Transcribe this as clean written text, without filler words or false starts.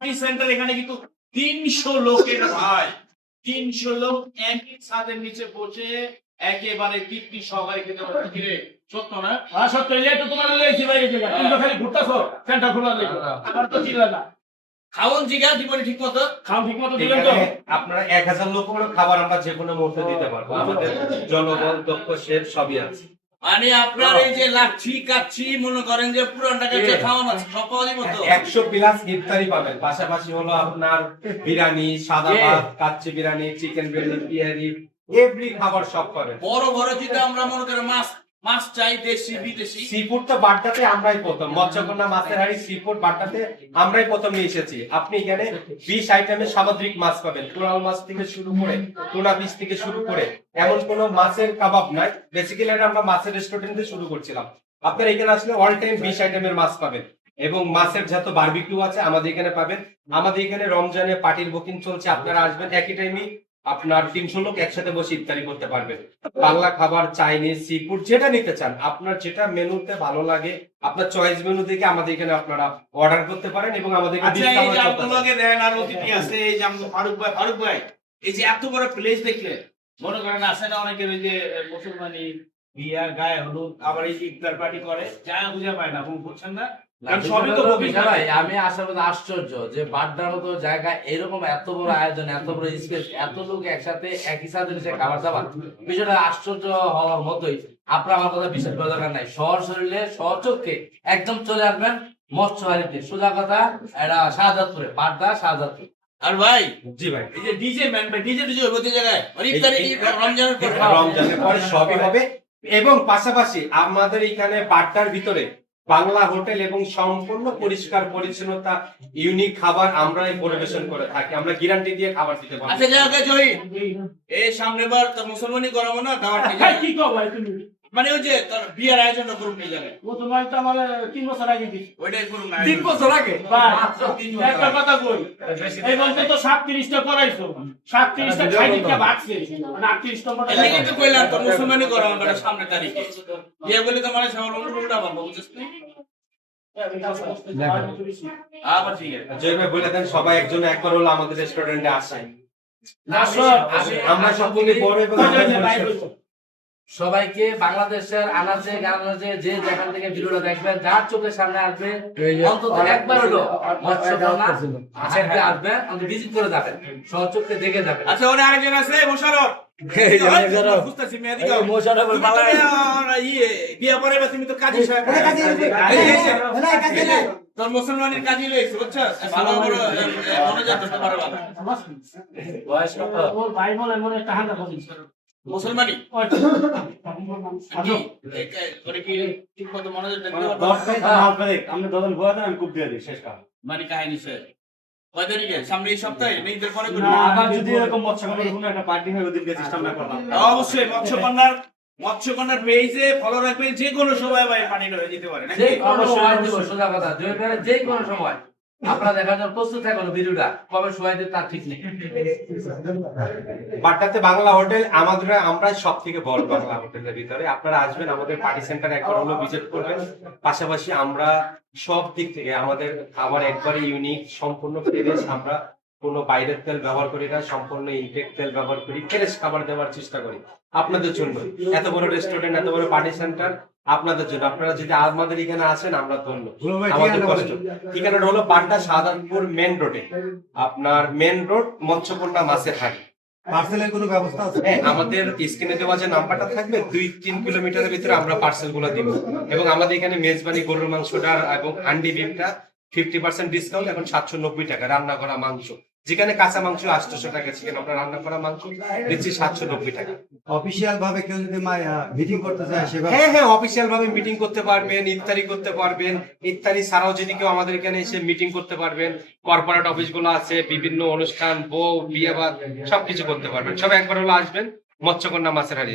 Centre এখানে কিন্তু ৩০০ লোকের ভাই ৩০০ লোক একই ছাদের নিচে বসে একেবারে তৃপ্তি সহকারে খেতে পারবে। কিরে সত্য না? সত্য এই তো তোমার লইছি ভাই এই জায়গা তুমি তো খালি ঘুরতাছো সেন্টার খোলা দেখো আমার তো চিল্লা না খাওন জিগা জীবনে ঠিক মতো খাও ঠিক মতো দিবেন তো আপনারা 1000 লোক খাবার আমরা যে কোনো মুহূর্তে দিতে পারবো। আমাদের জনবল দক্ষ শেফ সবই আছে। মানে আপনার এই যে লাচ্ছি কাচ্ছি মনে করেন যে পুরান ঢাকার যে খাওয়ান আছে সব পাওয়া যাবে তো? 100 প্লাস ইফতারি পাবেন। পাশাপাশি হলো আপনার বিরিয়ানি, সাদা ভাত, কাচ্চি বিরিয়ানি, চিকেন বিরিয়ানি, বিহারি, এভরি খাবার সব পাবেন। বড় বড় যেটা আমরা মনে করি মাছ চাই দেশি বিদেশি। সি ফুড তো বাড্ডাতে আমরাই প্রথম, মৎস্যকন্যা মাছের হাড়ি সি ফুড বাড্ডাতে আমরাই প্রথম নিয়ে এসেছি। আপনি এখানে 20 আইটেমের সামুদ্রিক মাছ পাবেন, কোরাল মাছ থেকে শুরু করে টুনা ফিশ থেকে শুরু করে এমন কোনো মাছের কাবাব নাই। বেসিক্যালি আমরা মাছের রেস্টুরেন্টে শুরু করছিলাম। আপনারা এখানে আসলে অল টাইম 20 আইটেমের মাছ পাবেন এবং মাছের যত বারবিকিউ আছে আমাদের এখানে পাবেন। আমাদের এখানে রমজানে পার্টির বুকিং চলছে, আপনারা আসবেন একই টাইমে আপনার 300 লোক একসাথে বসে ইফতারি করতে পারবেন। বাংলা খাবার, চাইনিজ, সি ফুড যেটা নিতে চান, আপনার যেটা মেনুতে ভালো লাগে আপনার চয়েস মেনু থেকে আমাদের এখানে আপনারা অর্ডার করতে পারেন এবং আমাদের ফারুক ভাই এই যে এত বড় প্লেস দেখলে মনে করেন আসে না অনেকের ওই যে মুসলমানি বিয়া গায়ে হলুদ আবার এই যে ইফতার পার্টি করে যা বুঝা পায় না বুঝছেন না? কারণ সবই তো ভাই আমি আসলে আশ্চর্য যে বাড্ডার মতো জায়গা এরকম এত বড় আয়োজন, এত বড় স্পেস, এত লোক একসাথে একই সাথে এসে খাবার দাবার, বিষয়টা আশ্চর্য হওয়ার মতোই। আপনার আমার কথা বিশ্বাস করার দরকার নাই, শরীরে চোখে একদম চলে আসবেন মৎস্যহারিতে। সোজা কথা এটা শাহজাদপুরে, বাড্ডা শাহজাদপুর। আর ভাই জি ভাই, এই যে ডিজে ম্যান ভাই ডিজে প্রতি জায়গায় মানে ইফতারি রমজানের পরে সবই হবে এবং পাশাপাশি আমাদের এখানে বাড্ডার ভিতরে বাংলা হোটেল এবং সম্পূর্ণ পরিষ্কার পরিচ্ছন্নতা ইউনিক খাবার আমরাই পরিবেশন করে থাকি। আমরা গ্যারান্টি দিয়ে খাবার দিতে পারি। আচ্ছা জায়গা জয় এই সামনেবার তো মুসলমানি করাবো না দাওয়াত কি কও ভাই তুমি মানে ওই যে তোর বিয়ার আয়োজন করুন নিয়ে যাবে মুসলমান তো আমার 3 বছর আগে দিছি। ওইটাই করুন না 3 বছর আগে একটা কথা কই এই বলতে তো 37টা করাইছো 37টা খাইতে ভাগছে 38টা মতো এর লাগি তো কইলাম তো মুসলমানি করাবো মানে সামনে তারিখে বিয়ে বলে তো মানে সবার উল্টা পাবো বুঝছিস তুই? আবার ঠিক আছে জয় ভাই বলে দেন সবাই একজন একবার হলো আমাদের রেস্টুরেন্টে আসেন। আমরা সকলে বড় এবং সবাইকে বাংলাদেশের আনাচে গানাচে যে যেখান থেকে ভিডিওটা দেখবেন, যার চোখের সামনে আসবে অন্তত একবার হলো মৎস্যকন্যা আসবেন, অন্তত ভিজিট করে যাবেন, সচক্ষে দেখে যাবেন। আচ্ছা ওখানে আরেকজন আছে মোশাররফ বুঝতেছি মেয়েদিকে বিয়ে পরে বা তুমি তো কাজী সাহেব তোর মুসলমানের কাজী রয়েছে বুঝছস ভালো বড় মনোযোগ করতে পারবা বয়স কত? ওর ভাই বলে মনে একটা হাঁটা করেছে মুসলমানি করে কি ঠিক মতো মনোযোগ দিতে মানে কাহিনী শেষ কয় তারিখে সামনে এই সপ্তাহে না ঈদের পরে করবি অবশ্যই মৎস্যকন্যার পেজে ফলো রাখবেন যে কোনো সময় ভাই পানি হয়ে যেতে পারে যে কোনো সময় দিব, সোজা কথা যে কোনো সময় আপনারা দেখার জন্য প্রস্তুত থাকুন। ভিডিওটা কবে সময় দিতে তার ঠিক নেই। বাড্ডাতে বাংলা হোটেল আমরা সব থেকে বড় বাংলা হোটেলের ভিতরে। আপনারা আসবেন আমাদের পার্টি সেন্টার একবার হলো ভিজিট করবেন। পাশাপাশি আমরা সব দিক থেকে আমাদের খাবার একবারে ইউনিক, সম্পূর্ণ ফ্রেশ। আমরা কোনো বাইরের তেল ব্যবহার করি না, সম্পূর্ণ ইনটেক তেল ব্যবহার করি, ফ্রেশ খাবার দেওয়ার চেষ্টা করি আপনাদের জন্য। এত বড় রেস্টুরেন্ট, এত বড় পার্টি সেন্টার আপনাদের জন্য। আপনারা যদি আমাদের এখানে আসেন আমরা ধন্য। আমাদের কষ্ট ঠিকানাটা হলো বাড্ডা শাহজাদপুর মেন রোডে, আপনার মেন রোড মৎস্যকন্যা মাছের হাড়ি। পার্সেলের কোনো ব্যবস্থা আছে? হ্যাঁ, আমাদের স্ক্রিনে দেওয়া যে নাম্বারটা থাকবে 2-3 কিলোমিটারের ভিতরে আমরা পার্সেল গুলো দিব এবং আমাদের এখানে মেজবানি গরুর মাংসটা এবং হান্ডি বিফটা 50% ডিসকাউন্ট, এখন 790 টাকা রান্না করা মাংস। যেখানে কাঁচা মাংস 800 টাকা, চিকেন আমরা রান্না করা মাংস দিচ্ছি 790 টাকা। অফিসিয়াল ভাবে কেউ যদি মিটিং করতে চায় সেভাবে? হ্যাঁ, অফিসিয়াল ভাবে মিটিং করতে পারবেন, ইফতারি করতে পারবেন। ইফতারি ছাড়াও যদি কেউ আমাদের এখানে এসে মিটিং করতে পারবেন। কর্পোরেট অফিস গুলো আছে, বিভিন্ন অনুষ্ঠান, বউ বিয়ে বাদ সবকিছু করতে পারবেন। সব একবার হলো আসবেন মৎস্যকন্যা মাছের হাড়ি।